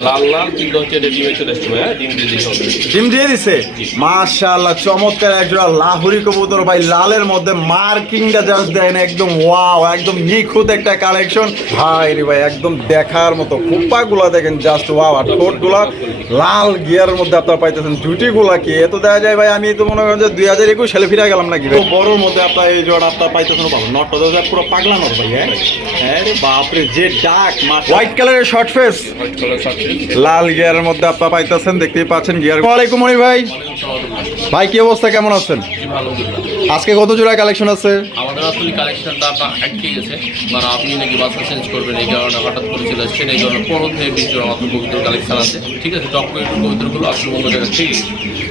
লাল লাল কিন্তু হচ্ছে ডিমে চলে এসছে ভাই ডিম দিয়ে দিতে ডিম দিয়ে দিছে? মাশাআল্লাহ চমৎকার একজোড়া লাহুরি কবুতর ভাই লালের মধ্যে মার্কিংটা জাস্ট একদম ওয়াও একদম নিখুঁত একটা কালেকশন ভাই রে ভাই একদম দেখার মতো খুপ্পাগুলা দেখেন জাস্ট ওয়াও আর ঠোঁটগুলা লাল গিয়ারের মধ্যে আপনারা পাইতেছেন। জুটিগুলা কি? এত দেখা যায় ভাই আমি তো মনে করেন যে দুই হাজার একুশ সালে ফিরে গেলাম নাকি ভাই? বড়োর মধ্যে আপনার এই জোড়া আপনার পাইতেছেন ভালো নটটা তো পুরো পাগলা নট ভাই হ্যাঁ? হ্যাঁ বাপরে যে ডাক হোয়াইট কালারের শর্ট ফেস হোয়াইট কালার সাথে লাল গিয়ারের মধ্যে আপনারা পাইতেছেন, দেখতেই পাচ্ছেন গিয়ার। ওয়ালাইকুম ভাই। ভাই, কি অবস্থা? কেমন আছেন? আজকে কত জোড়া কালেকশন আছে? আমাদের আসলে কালেকশনটা আটকে গেছে। মানে আপনি নাকি বাসা চেঞ্জ করবেন এই কারণে হঠাৎ করে চলে আসছেন এই কারণে পনেরো থেকে বিশ জোড়া মাত্র কবিতর কালেকশন আছে। ঠিক আছে টপ কবিতর কবিতরগুলো আসলে অন্য জায়গায় ঠিক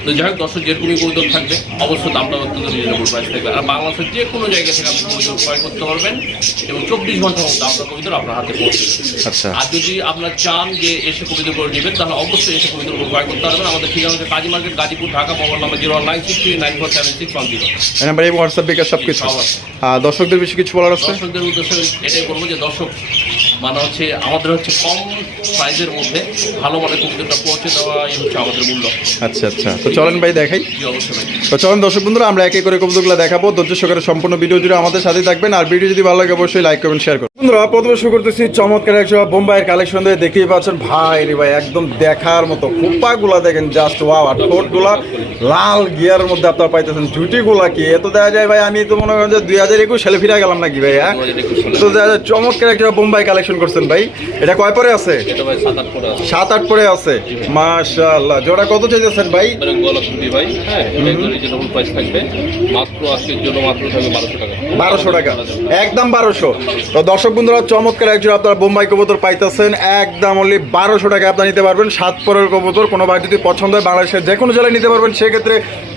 তো যাই হোক দর্শক যেরকমই কবিতর থাকবে অবশ্যই দামটা অত্যন্ত রিজনেবল প্রাইস থাকবে। আর বাংলাদেশের যে কোনো জায়গা থেকে আপনি কবিতর ক্রয় করতে পারবেন এবং চব্বিশ ঘণ্টার মধ্যে আপনার কবিতর আপনার হাতে পৌঁছে আচ্ছা। আর যদি আপনার চান যে এসে কবিতা করে নেবেন তাহলে অবশ্যই এসে কবিতা করে ক্রয় করতে পারবেন। আমাদের ঠিকানা হচ্ছে Kazi market Gazipur Dhaka mobile number zero nine six three nine four seven six. এই নাম্বার এই হোয়াটসঅ্যাপ বিকাশ সব কিছু। দর্শকদের বেশি কিছু বলার আছে? দর্শকদের উদ্দেশ্যে এটাই বলব যে দর্শক মানে হচ্ছে আমাদের হচ্ছে কম প্রাইজের মধ্যে ভালো কবিতাটা পৌঁছে দেওয়াই হচ্ছে আমাদের মূল্য আচ্ছা আচ্ছা। তো চলেন ভাই দেখাই। ভাই। তো চলেন দর্শক বন্ধুরা আমরা একে করে কবুতরগুলো দেখাবো। ধৈর্য সহকারে সম্পূর্ণ ভিডিও জুড়ে আমাদের সাথে থাকবেন। আর ভিডিও যদি ভালো লাগে অবশ্যই লাইক করবেন শেয়ার করুন। বন্ধুরা প্রথমে শুরু করতেছি চমৎকার একশো বোম্বাইয়ের কালেকশন দিয়ে। দেখতেই পাচ্ছেন ভাই রে ভাই একদম দেখার মতো। খুপ্পাগুলা দেখেন জাস্ট ওয়াও আর ঠোঁটগুলা লাল গিয়ারের মধ্যে আপনারা পাইতেছেন। জুটিগুলা কি? এত দেখা যায় ভাই আমি তো মনে করেন যে দুই হাজার একুশ সালে ফিরে গেলাম নাকি ভাই হ্যাঁ। তো দেখা যায় চমৎকার একটা বোম্বাই কালেকশন করছেন ভাই। এটা কয় পরে আছে? সাত আট পরে আছে। মাশাআল্লাহ। জোড়া কত চাইতেছেন ভাই? হ্যাঁ? একদম রিজনেবল প্রাইস থাকবে। মাত্র আজকের জন্য মাত্র বারোশো টাকা। বারোশো টাকা। একদম বারোশো। তো দর্শক বন্ধুরা, চমৎকার একজন আপনারা বোম্বাই কবুতর পাইতেছেন। একদম অনলি বারোশো টাকা আপনারা নিতে পারবেন। সাত পরের কবুতর, কোনো ভাই যদি পছন্দ হয় বাংলাদেশের যে কোনো জেলায় নিতে পারবেন। সেক্ষেত্রে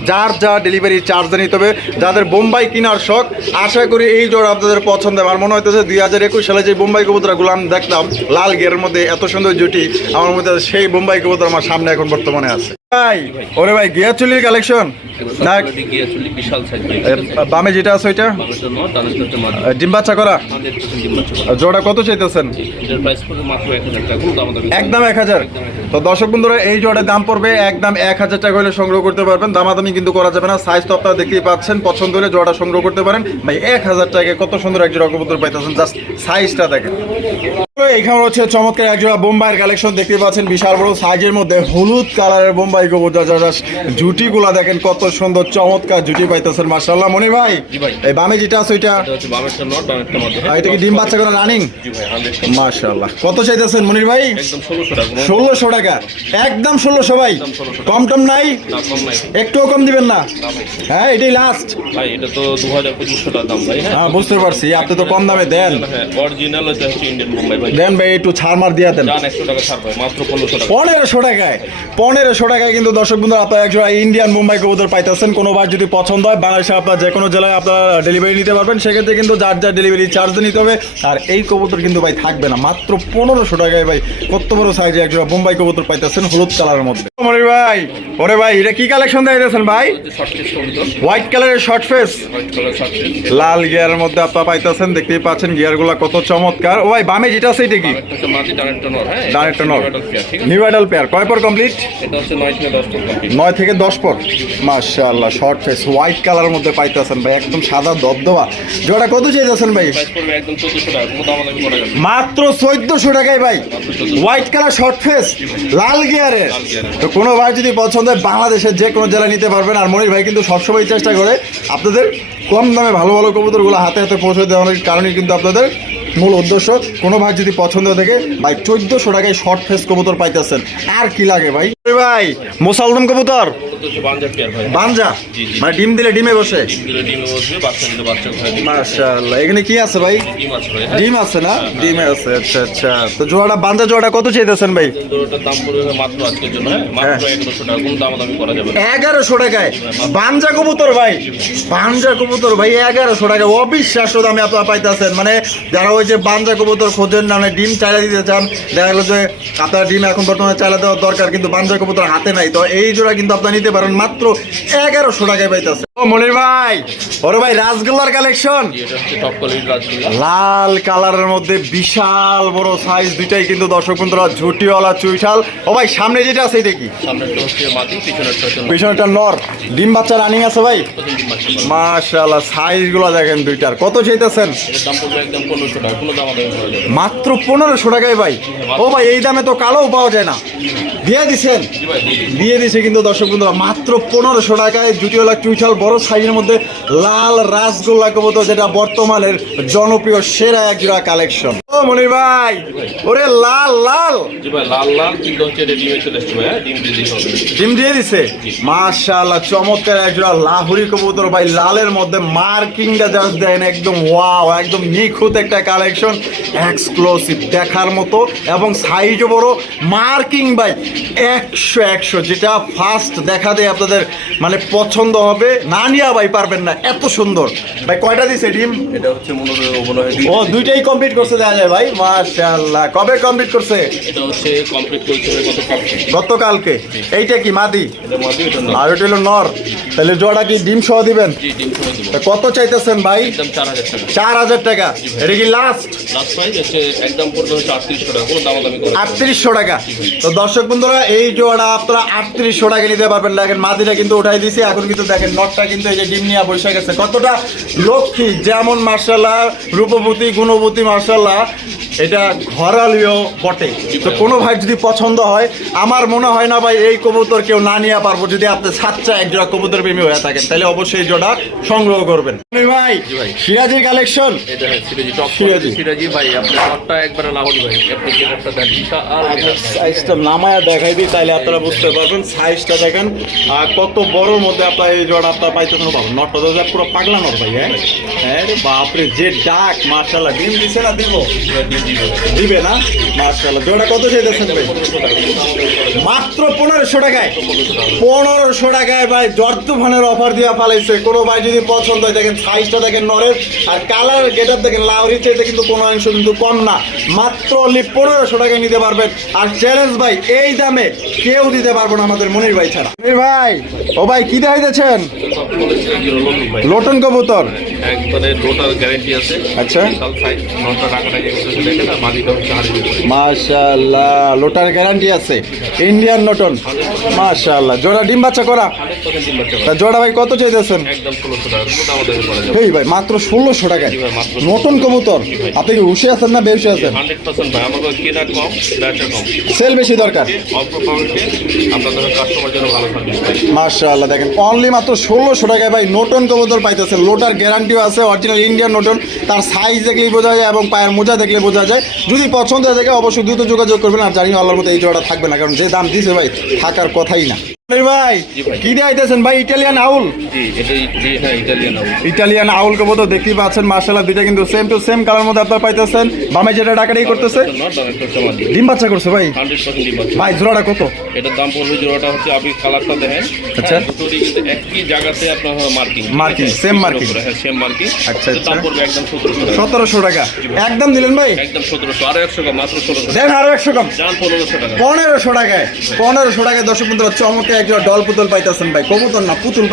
যার যা ডেলিভারি চার্জ নিতে হবে, যাদের বোম্বাই কেনার শখ, আশা করি এই জোড় আপনাদের পছন্দ আমার মনে হইতেছে দুই হাজার একুশ সালে যে বোম্বাই কবুতরগুলো আমি দেখলাম, লাল গেরের মধ্যে এত সুন্দর জুটি, আমার মধ্যে সেই বোম্বাই কবুতর আমার সামনে এখন বর্তমানে আছে। ভাই। যেটা আছে ওইটা? ডিম বাচ্চা জোড়া কত চাইতেছেন? একদম এক হাজার। তো দর্শক বন্ধুরা, এই জোড়ার দাম পড়বে একদম এক হাজার টাকা হলে সংগ্রহ করতে পারবেন। দামাদামি কিন্তু করা যাবে না। সাইজ তো আপনারা দেখতেই পাচ্ছেন। পছন্দ হলে জোড়া সংগ্রহ করতে পারেন। ভাই, এক হাজার টাকায় কত সুন্দর এক জোড়া পাইতেছেন। জাস্ট সাইজটা দেখেন। এখানে হচ্ছে চমৎকার এক জোড়া বোম্বাইয়ের কালেকশন দেখতে পাচ্ছেন বিশাল বড় সাইজের মধ্যে হলুদ কালারের বোম্বাই যা জুটিগুলা দেখেন কত সুন্দর চমৎকার জুটি পাইতেছেন মার্শাল্লাহ মনি ভাই এই বামে যেটা আছে ওইটা? এটা কি ডিম বাচ্চা করে রানিং মার্শাল্লাহ কত চাইতেছেন মনির ভাই? ষোলোশো টাকা। একদম ষোলোশো ভাই। 1600 কম টম নাই? একটুও কম দিবেন না? হ্যাঁ এটাই লাস্ট ভাই এটা তো দু হাজার পঁচিশশো টাকা দাম ভাই হ্যাঁ হ্যাঁ বুঝতে পারছি। আপনি তো কম দামে দেন। হ্যাঁ অরিজিনাল হচ্ছে হচ্ছে ইন্ডিয়ান ভাই দেন ভাই একটু ছাড় মার দিয়া দেন। পনেরোশো টাকায় পনেরোশো টাকায় কিন্তু দর্শক বন্ধু আপনার একজন ইন্ডিয়ান মুম্বাই কবুতর পাইতেছেন। কোনো বার যদি পছন্দ হয় বাংলাদেশে আপনার যে কোনো জেলায় আপনারা ডেলিভারি নিতে পারবেন। সেক্ষেত্রে কিন্তু যার যার ডেলিভারি চার্জ নিতে হবে আর এই কবুতর কিন্তু ভাই থাকবে না। মাত্র পনেরোশো টাকায় ভাই কত বড় সাইজে একজন মুম্বাই কবুতর পাইতেছেন হলুদ কালারের মধ্যে। ভাই ওরে ভাই এটা কি কালেকশন দিয়েছেন ভাই? হোয়াইট কালারের শর্ট ফেস লাল গিয়ারের মধ্যে আপনারা পাইতেছেন দেখতেই পাচ্ছেন গিয়ারগুলো কত চমৎকার। ও ভাই বামে যেটা আছে এটা কি? ডানেরটা নর হ্যাঁ? New ideal pair. কয় পর কমপ্লিট? নয় থেকে দশ পর মাশাআল্লাহ শর্ট ফেস হোয়াইট কালারের মধ্যে পাইতেছেন ভাই একদম সাদা দবদবা জোড়া কত চাইতেছেন ভাই। মাত্র চোদ্দশো টাকায় ভাই। হোয়াইট কালার শর্ট ফেস লাল গিয়ারের। তো কোনো ভাই যদি পছন্দ হয় বাংলাদেশের যে কোনো জেলায় নিতে পারবেন। আর মনির ভাই কিন্তু সবসময় চেষ্টা করে আপনাদের কম দামে ভালো ভালো কবুতরগুলো হাতে হাতে পৌঁছে দেওয়ার কারণে কিন্তু আপনাদের মূল উদ্দেশ্য, কোনো ভাই যদি পছন্দ থেকে ভাই, চোদ্দশো টাকায় শর্ট ফেস কবুতর পাইতেছেন। আর কি লাগে ভাই? ভাই কবুতর। মানে ডিম দিলে ডিমে বসে। এখানে কি আছে ভাই? ডিম আছে না? ডিম আছে আচ্ছা আচ্ছা। তো কত চাইতেছেন ভাই? এগারোশো টাকায়। বাঞ্জা কবুতর ভাই, বাঞ্জা কবুতর ভাই, এগারোশো টাকা অবিশ্বাস্য দামে আপনারা পাইতেছেন। মানে যারা ওই যে বাঞ্জা কবুতর খোঁজেন না ডিম চাইলে দিতে চান, দেখা গেলো যে আপনার ডিম এখন বর্তমানে চাইলে দেওয়ার দরকার, কিন্তু বাঞ্জা হাতে নাই। তো এই জোড়া কিন্তু আপনারা নিতে পারেন মাত্র এগারোশো টাকায় পাইতেছেন ও মনির ভাই। ওরে ভাই রাসগোল্লার কালেকশন লাল কালারের মধ্যে বিশাল বড় সাইজ দুইটাই কিন্তু দর্শক বন্ধুরা ঝুটিওয়ালা চুইঠাল। ও ভাই সামনে যেটা আছে এটা কি পিছনেরটা নর। ডিম বাচ্চা রানিং আছে ভাই? প্রথম ডিম বাচ্চা। পাবে। মাশাআল্লাহ সাইজগুলো দেখেন দুইটার। কত চাইতেছেন। মাত্র পনেরোশো টাকায় ভাই। ও ভাই এই দামে তো কালোও পাওয়া যায় না। দিয়ে দিছেন? দিয়ে দিয়ে দিছে কিন্তু দর্শক বন্ধুরা মাত্র পনেরোশো টাকায় জুটিওয়ালা চুইঠাল বড় সাইজের মধ্যে লাল রাসগোল্লা কবুতর যেটা বর্তমানের জনপ্রিয় সেরা এক জোড়া কালেকশন মনির ভাই। ওরে লাল লাল। জি ভাই লাল লাল কিন্তু হচ্ছে এটা ডিমে চলে এসছে ভাই হ্যাঁ? ডিম দিয়ে দিতে ডিম দিয়ে দিছে? মাশাআল্লাহ চমৎকার এক জোড়া লাহুরি কবুতর ভাই লালের মধ্যে মার্কিংটা জাস্ট দেন একদম ওয়াও একদম নিখুঁত একটা কালেকশন এক্সক্লুসিভ দেখার মতো এবং সাইজও বড়। মার্কিং ভাই একশো একশো যেটা ফার্স্ট দেখা দেয় আপনাদের মানে পছন্দ হবে। না নিয়ে ভাই পারবেন না এত সুন্দর। ভাই কয়টা দিছে ডিম? এটা হচ্ছে ডিম। ও দুইটাই কমপ্লিট করছে দেখা যায় ভাই মাশাআল্লাহ। কবে কমপ্লিট করছে? এটা হচ্ছে কমপ্লিট গতকালকে? এইটা কি মাদি? আর ওটা হলো নর। তাহলে জোড়া কি ডিম সহ দিবেন? কত চাইতেছেন ভাই? একদম চার হাজার টাকা। এটা কি লাস্ট আটত্রিশশো টাকা। তো দর্শক বন্ধুরা এই জোড়া আপনারা আটত্রিশশো টাকা নিতে পারবেন। দেখেন মাদিটা কিন্তু উঠাই দিছি এখন কিন্তু দেখেন নটটা কিন্তু এই যে ডিম নিয়ে বসে গেছে। কতটা লক্ষ্মী যেমন মার্শাল্লাহ রূপবতী গুণবতী মার্শাল্লাহ you এটা ঘরালিও বটে। তো কোনো ভাই যদি পছন্দ হয় আমার মনে হয় না ভাই এই কবুতর কেউ না নিয়ে পারব। যদি আপনি সাতটা এক জোড়া কবুতর প্রেমী হয়ে থাকেন তাহলে অবশ্যই এই জোড়া সংগ্রহ করবেন। ভাই। সিরাজির কালেকশন এটা সিরাজি টপ সিরাজি। সিরাজি ভাই আপনার ঘরটা একবারে লাহরি ভাই। আপনি যেটা দেন আর সাইজটা নামায়া দেখাই দিই তাহলে আপনারা বুঝতে পারবেন। সাইজটা দেখেন আর কত বড়র মধ্যে আপনার এই জোড়া আপনার পাইতেছেন বাবু। নটটা তো পুরো পাগলা নট ভাই হ্যাঁ? হ্যাঁ বাপরে যে ডাক মার্শাল্লাহ ডিম দিছে না দিব? দিবে না? মার্শাল্লাহ জোড়া কত চাইতেছেন ভাই? মাত্র পনেরোশো টাকায়। পনেরোশো টাকায় ভাই জর্দ ফানের অফার দিয়ে ফালাইছে কোনো ভাই যদি পছন্দ হয়, দেখেন সাইজটা দেখেন নরের, আর কালার গেটার দেখেন লাউরি চাইতে কিন্তু কোনো অংশ কিন্তু কম না। মাত্র অনলি পনেরোশো টাকায় নিতে পারবেন। আর চ্যালেঞ্জ ভাই, এই দামে কেউ দিতে পারব না আমাদের মনির ভাই ছাড়া। মনির ভাই, ও ভাই, কি দেখাইতেছেন? লোটন কবুতর। একবারে লোটার গ্যারেন্টি আছে। আচ্ছা। মাশাআল্লাহ লোটার গ্যারান্টি আছে। ইন্ডিয়ান নটন মাশাআল্লাহ জোড়া ডিম বাচ্চা করা? তা জোড়া ভাই কত চাইতেছেন? এই ভাই মাত্র ষোলোশো টাকায়। নতুন কবুতর। আপনি কি উষে আছেন না বেউসে আছেন? সেল বেশি দরকার। মাশাআল্লাহ দেখেন অনলি মাত্র ষোলোশো টাকায় ভাই নতুন কবুতর পাইতেছেন লোটার গ্যারান্টিও আছে অরিজিনাল ইন্ডিয়ান নোটন তার সাইজ দেখলেই বোঝা যায় এবং পায়ের মোজা দেখলে বোঝা যায়। যদি পছন্দ হয়ে থাকে, অবশ্যই দ্রুত যোগাযোগ করবেন। আর জানি আল্লাহর মতো এই জোড়াটা থাকবে না, কারণ যে দাম দিছে ভাই, থাকার কথাই না। ভাই কি আইতেছেন ভাই? Italian owl. জি এটা জি ইটালিয়ান হাউস ইটালিয়ান আউল দেখতেই পাচ্ছেন মার্শাল্লাহ দুইটা কিন্তু সেম টু সেম কালার মধ্যে আপনার পাইতেছেন। বামে যেটা ডাকাটাই করতেছে। নট দাম একটা মাটি ডিম বাচ্চা করছে ভাই। হান্ড্রেড পার্সেন্ট ডিম বাচ্চা। ভাই জোড়াটা কত? এটার দাম পড়বে জোড়াটা হচ্ছে আপনি কালারটা দেখেন। আচ্ছা। দুটোরই কিন্তু একই জায়গাতে আপনার marking Marking, same marking। Same marking আচ্ছা, দাম। পড়বে একদম সতেরোশো টাকা। একদম দিলেন ভাই? একদম আরও একশো টাকা মাত্র ষোলোশো দেন আরও একশো কম। দাম পনেরোশো টাকা। পনেরোশো টাকায় পনেরোশো টাকায় দর্শক বন্ধুরা চমকে ডল পুতুল পাইতেছেন ভাই, কবুতর না, পুতুল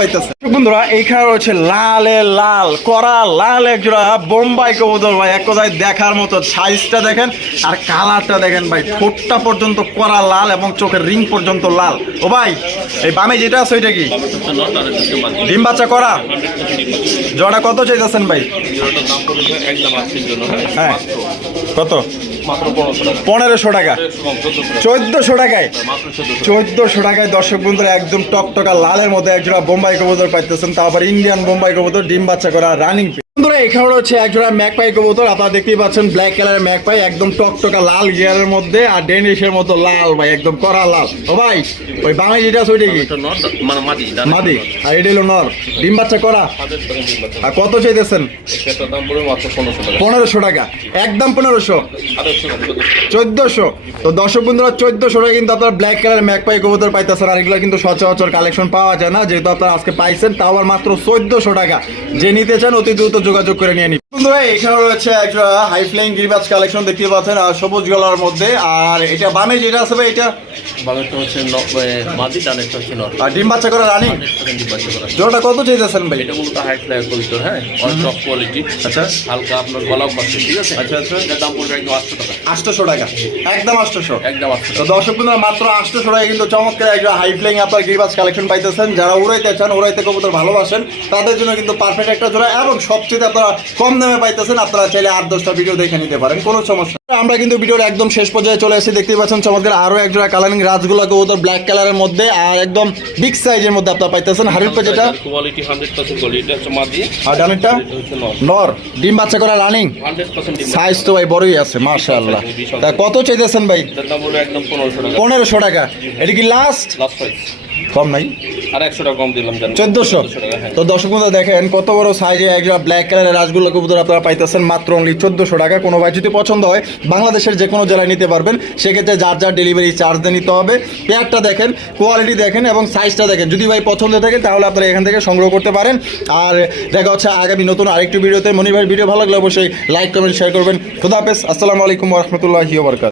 লালে করা লাল বোম্বাই ভাই, এক দেখার মতো সাইজটা দেখেন আর কালারটা দেখেন ভাই, ঠোঁটটা পর্যন্ত করা লাল এবং চোখের রিং পর্যন্ত লাল। ও ভাই, এই বামে যেটা আছে ওইটা কি? ডিম বাচ্চা করা? জোড়া কত চাইতেছেন ভাই? হ্যাঁ। কত? পনেরোশো টাকা। চোদ্দশো টাকায়। চোদ্দশো টাকায় দর্শক বন্ধুরা একদম টকটকা লালের মধ্যে একজোড়া বোম্বাই কবুতর পাইতেছেন। তারপর ইন্ডিয়ান বোম্বাই কবুতর, ডিম বাচ্চা করা রানিং বন্ধুরা এখানে রয়েছে একজোড়া ম্যাকপাই কবুতর। আপনারা দেখতেই পাচ্ছেন ব্ল্যাক কালারের ম্যাকপাই একদম টকটকা লাল গিয়ারের মধ্যে আর ডেনিশের মতো লাল ভাই একদম করা লাল। ও ভাই ওই বাঙালি যেটা আছে ওইটা কি? মানে মাদি আর এটা হলো নর। ডিম বাচ্চা করা? আর কত চাইতেছেন? পনেরোশো টাকা। একদম পনেরোশো। আর চোদ্দশো। তো দর্শক বন্ধুরা চোদ্দশো টাকা কিন্তু আপনার ব্ল্যাক কালার ম্যাকপাই কবুতর পাইতেছেন আর এগুলো কিন্তু সচরাচর কালেকশন পাওয়া যায় না। যেহেতু আপনারা আজকে পাইছেন তাও আবার মাত্র চোদ্দশো টাকা। যে নিতে চান অতি দ্রুত যোগাযোগ করে নিয়ে নিন বন্ধুরা এখানে রয়েছে একটা হাই ফ্লাইং গিরিবাজ কালেকশন দেখতে পাচ্ছেন আর সবুজ গলার মধ্যে। আর এটা বামে যেটা আছে এটা? বামেরটা হচ্ছে মাদি ডানেরটা হচ্ছে নর। আর ডিম বাচ্চা করা রানিং? জোড়াটা কত চাইতেছেন ভাই? এটা মূলত হাই ফ্লাই কবুতর হ্যাঁ? টপ কোয়ালিটি আচ্ছা। হালকা আপনার গলাও পাচ্ছে ঠিক আছে? আচ্ছা, আচ্ছা। এটার দাম পড়বে একদম আটশো টাকা। আটশোশো টাকা। একদম আটশোশো। একদম আটশো তো দর্শক বন্ধুরা মাত্র আটশোশো টাকা কিন্তু চমৎকার একটা হাই ফ্লাইং আপনার গিরিবাজ কালেকশন পাইতেছেন। যারা উড়াইতে চান উড়াইতে কবুতর ভালোবাসেন তাদের জন্য কিন্তু পারফেক্ট একটা জোড়া এবং সবচেয়ে আপনারা কম দামে পাইতেছেন আপনারা চাইলে আট দশটা ভিডিও দেখে নিতে পারেন কোনো সমস্যা আমরা কিন্তু ভিডিওর একদম শেষ পর্যায়ে চলে এসেছি দেখতেই পাচ্ছেন চমৎকার আরও এক জোড়া কালারিং রাজগুলা কবুতর ব্ল্যাক কালারের মধ্যে আর একদম বিগ সাইজের মধ্যে আপনারা পাইতেছেন। হারির পে যেটা? কোয়ালিটি হান্ড্রেড পার্সেন্ট কোয়ালিটি হচ্ছে মাদি আর ডানেরটা? নর। ডিম বাচ্চা করা রানিং হান্ড্রেড পার্সেন্ট সাইজ তো ভাই বড়ই আছে মাশাআল্লাহ। তা কত চাইতেছেন ভাই? একদম পনেরোশো টাকা। পনেরোশো টাকা। এটা কি লাস্ট লাস্ট কম নাই? আর একশো টাকা কম দিলাম চোদ্দশো? হ্যাঁ। তো দর্শক বন্ধু দেখেন কত বড় সাইজে একটা ব্ল্যাক কালারের রাজগুলো কবুতর আপনারা পাইতেছেন মাত্র অনলি চোদ্দশো টাকা। কোনো ভাই যদি পছন্দ হয় বাংলাদেশের যে কোনো জেলায় নিতে পারবেন। সেক্ষেত্রে যার যার ডেলিভারি চার্জ দিয়ে নিতে হবে। পেয়ারটা দেখেন কোয়ালিটি দেখেন এবং সাইজটা দেখেন। যদি ভাই পছন্দ থাকে তাহলে আপনারা এখান থেকে সংগ্রহ করতে পারেন। আর দেখা হচ্ছে আগামী নতুন আরেকটি ভিডিওতে। মনির ভাইয়ের ভিডিও ভালো লাগলে অবশ্যই লাইক কমেন্ট শেয়ার করবেন। খুদাহাফেজ আসসালামু আলাইকুম রহমতুল্লাহি ওবরকাত